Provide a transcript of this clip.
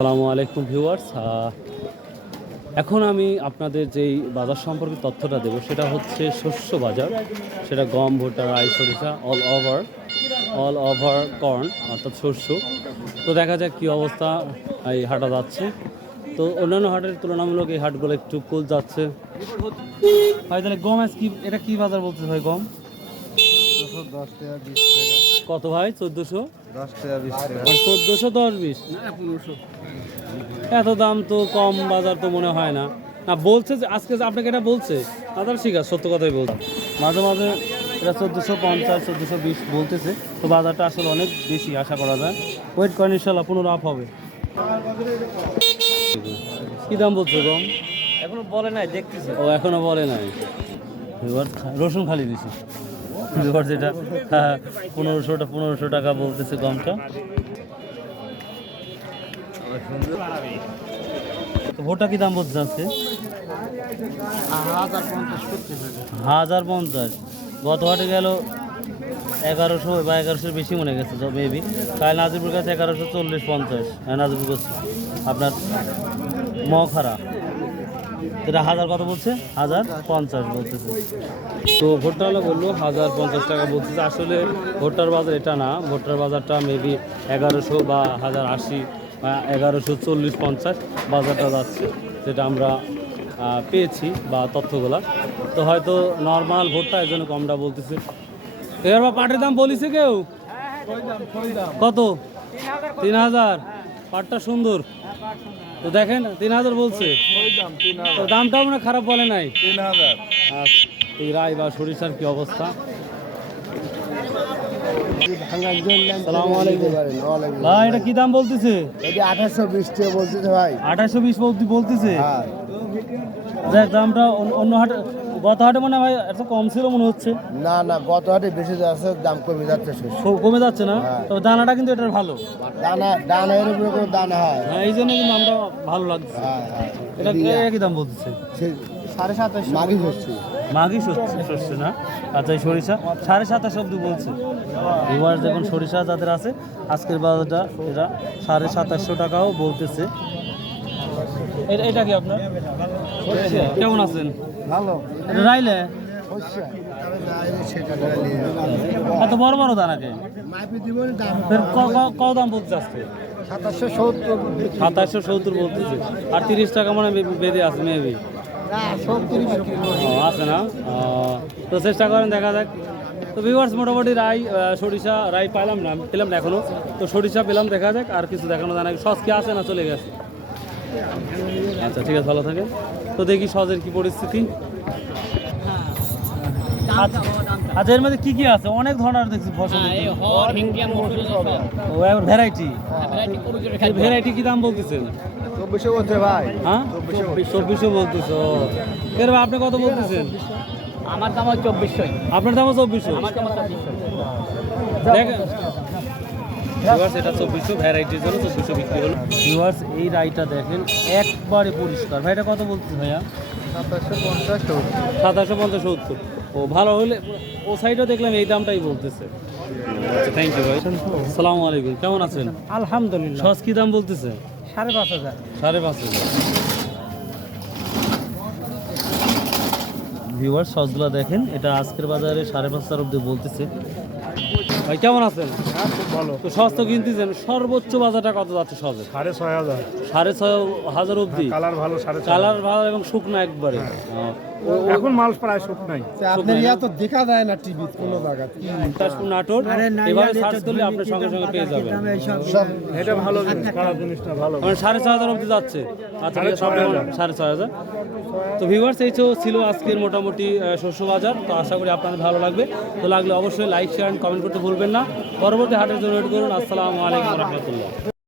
আসসালামু আলাইকুম ভিউয়ার্স। এখন আমি আপনাদের যেই বাজার সম্পর্কে তথ্যটা দেবো সেটা হচ্ছে শস্য বাজার। সেটা গম ভুট্টা রাই সরিষা all over all over corn অর্থাৎ শস্য। তো দেখা যাক কী অবস্থা এই হাটা যাচ্ছে। তো অন্যান্য হাটের তুলনামূলক এই হাটগুলো একটু কুল যাচ্ছে। ভাই তাহলে গম আজ কি এটা কি বাজার বলতে ভাই গম? কত ভাই চোদ্দোশো? চোদ্দোশো দশ বিশ? এত দাম তো কম বাজার তো মনে হয় না। না বলছে যে আজকে আপনাকে এটা বলছে তাহলে ঠিক আছে সত্য কথাই বলছে। মাঝে মাঝে এটা চোদ্দোশো পঞ্চাশ চোদ্দোশো বিশ বলতেছে তো বাজারটা আসলে অনেক বেশি আশা করা যায়। ওয়েট করেন ইনশাল্লাহ পুনর আপ হবে। কি দাম বলছে গম এখনও বলে নাই দেখতেছি। ও এখনও বলে নাই। রসুন খালি দিছি। যেটা হ্যাঁ, পনেরোশোটা পনেরোশো টাকা বলতেছে গমটা তো ভোটটা কি দাম বলছে আজকে হাজার পঞ্চাশ। গত হাটে গেল এগারোশো বা এগারোশোর বেশি মনে গেছে মেবি কাল নাজিপুর কাছে এগারোশো চল্লিশ পঞ্চাশ। হ্যাঁ নাজিপুর কাছে আপনার মখারা এটা হাজার কত বলছে? হাজার পঞ্চাশ বলতেছে। তো ভুট্টাওয়ালা বলল হাজার পঞ্চাশ টাকা বলতেছে। আসলে ভুট্টার বাজার এটা না। ভুট্টার বাজারটা মেবি এগারোশো বা হাজার আশি এগারোশো চল্লিশ পঞ্চাশ বাজারটা যাচ্ছে যেটা আমরা পেয়েছি বা তথ্যগুলা। তো হয়তো নর্মাল ভোটটা এই জন্য কমটা বলতেছে। এবার বা পাটের দাম বলিছে কেউ? কত? তিন হাজার। পাটটা সুন্দর। তো দেখেন তিন হাজার বলছে। তো দামটাও মানে খারাপ বলে নাই। তিন হাজার। এই রায় বা সরিষার কি অবস্থা? ভাই এটা কি দাম বলতেছে? আঠাশশো বিশ বলছে ভাই। আঠাশশো বিশ বলতেছে? হ্যাঁ। দামটা অন্য- হাটে গত হাটে মনে হয় এত কম ছিল মনে হচ্ছে। না না গত হাটে বেশি যাচ্ছে দাম কমে যাচ্ছে কমে যাচ্ছে না? হ্যাঁ। তবে দানাটা কিন্তু এটার ভালো। দানা দানা এর উপরে কোনো দানা হয়। হ্যাঁ এই জন্য কিন্তু দামটা ভালো লাগছে। হ্যাঁ এটা কি দাম বলতেছে। সাড়ে সাতাশ মাগি হচ্ছে না? আচ্ছা এই সরিষা? সাড়ে সাতাশ অব্দি বলছে। এবার যখন সরিষা যাদের আছে আজকের বাজারটা এটা সাড়ে সাতাশশো টাকাও বলতেছে। এটা এটা কি আপনার? কেমন আছেন? ভালো। রাইলে? এত বড় বড় দানাকে ক- ক- কত দাম বলছে আজকে? সাতাশশো সত্তর সাতাশশো সত্তর বলতেছে। আর তিরিশ টাকা মানে বেঁধে আছে মেবি আছে না? তো চেষ্টা করেন দেখা যাক। তো ভিউয়ার্স মোটামুটি রাই সরিষা রাই পাইলাম না পেলাম না এখনও। তো সরিষা পেলাম দেখা যাক আর কিছু দেখানো জানা সস কি আছে না চলে গেছে? আচ্ছা ঠিক আছে ভালো থাকে তো দেখি সজের কি পরিস্থিতি। আচ্ছা এর মধ্যে কি কি আছে? অনেক ধরনের দেখছি ফসল। ও ভ্যারাইটি ভ্যারাইটি কি দাম বলতেছেন? চব্বিশশো বলছে ভাই। হ্যাঁ? চব্বিশশো বলতেছ। এর আপনি কত বলতেছেন? আমার দাম হয় আপনার চব্বিশশো? আমার দাম চব্বিশশো। ভিউয়ার্স এটা চব্বিশশো ভ্যারাইটির জন্য চব্বিশশো বিক্রি হলো। ভিউয়ার্স এই রাইটা দেখেন একবারে পরিষ্কার। ভাই এটা কত বলতেছে ভাইয়া? সাতাশশো পঞ্চাশ সাতাশশো পঞ্চাশ সত্তর। ও ভালো হলে ও সাইডও দেখলাম এই দামটাই বলতেছে। আচ্ছা থ্যাংক ইউ ভাই। সালামু আলাইকুম কেমন আছেন? আলহামদুলিল্লাহ। সস কি দাম বলতেছে? সাড়ে পাঁচ হাজার। সাড়ে পাঁচ হাজার। ভিউয়ার সসগুলো দেখেন, এটা আজকের বাজারে সাড়ে পাঁচ হাজার অব্দি বলতেছে। ভাই কেমন আছেন? ভালো তো সস তো কিনতেছেন সর্বোচ্চ বাজারটা কত যাচ্ছে সবে সাড়ে ছয় হাজার। সাড়ে ছয় হাজার অব্দি কালার ভালো সাড়ে কালার ভালো এবং শুকনো একবারে। ও- এখন মাল প্রায় শুক নাই। আপনার ইয়া তো দেখা যায় না টিভি কোনো নাটোর। এভাবে সার্চ করলে আপনি সঙ্গে সঙ্গে পেয়ে যাবেন। এটা ভালো জিনিস খারাপ জিনিসটা ভালো। মানে সাড়ে ছয় হাজার অব্দি যাচ্ছে। আচ্ছা সাড়ে ছয় হাজার। তো ভিউয়ার্স এই তো ছিল আজকের মোটামুটি শস্য বাজার। তো আশা করি আপনাদের ভালো লাগবে। তো লাগলে অবশ্যই লাইক শেয়ার কমেন্ট করতে ভুলবেন না। পরবর্তী হাটের জন্য ওয়েট করুন। আসসালামু আলাইকুম রহমতুল্লাহ।